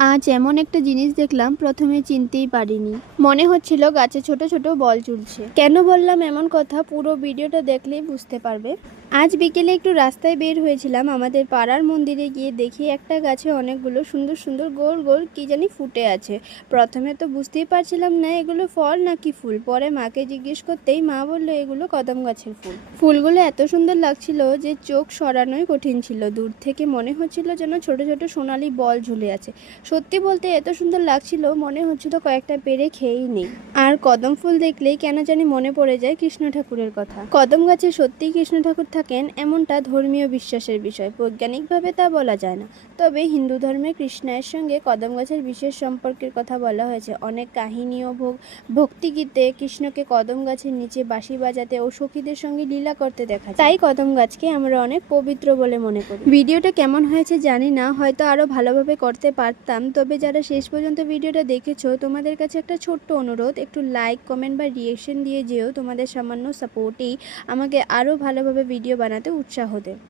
আজ এমন একটা জিনিস দেখলাম, প্রথমে চিনতেই পারিনি। মনে হচ্ছিল গাছে ছোট ছোট বল ঝুলছে। কেন বললাম এমন কথা, পুরো ভিডিওটা দেখলেই বুঝতে পারবে। আজ বিকেলে একটু রাস্তায় বের হয়েছিলাম, আমাদের পাড়ার মন্দিরে গিয়ে দেখি একটা গাছে অনেকগুলো সুন্দর সুন্দর গোল গোল কি জানি ফুটে আছে। প্রথমে তো বুঝতেই পারছিলাম না এগুলো ফল নাকি ফুল। পরে মাকে জিজ্ঞেস করতেই মা বললো এগুলো কদম গাছের ফুল। ফুলগুলো এত সুন্দর লাগছিল যে চোখ সরানোই কঠিন ছিল। দূর থেকে মনে হচ্ছিল যেন ছোট ছোট সোনালী বল ঝুলে আছে। সত্যি বলতে এত সুন্দর লাগছিল, মনে হচ্ছিল কয়েকটা পেরে খেয়েই নেই। আর কদম ফুল দেখলেই কেন জানি মনে পড়ে যায় কৃষ্ণ ঠাকুরের কথা। কদম গাছে সত্যিই কৃষ্ণ ঠাকুর থাকেন এমনটা ধর্মীয় বিশ্বাসের বিষয়, বৈজ্ঞানিকভাবে তা বলা যায় না। তবে হিন্দু ধর্মে কৃষ্ণের সঙ্গে কদম গাছের বিশেষ সম্পর্কের কথা বলা হয়েছে। অনেক কাহিনী ও ভক্তিগীতে কৃষ্ণকে কদম গাছের নিচে বাঁশি বাজাতে ও সখীদের সঙ্গে লীলা করতে দেখা যায়। তাই কদম গাছকে আমরা অনেক পবিত্র বলে মনে করি। ভিডিওটা কেমন হয়েছে জানি না, হয়তো আরো ভালোভাবে করতে পারতাম। তবে যারা শেষ পর্যন্ত ভিডিওটা দেখেছো, তোমাদের কাছে একটা ছোট্ট অনুরোধ, একটু লাইক কমেন্ট বা রিয়েকশন দিয়ে যেও। তোমাদের সামান্য সাপোর্টেই আমাকে আরো ভালোভাবে ভিডিও বানাতে উৎসাহ দেয়।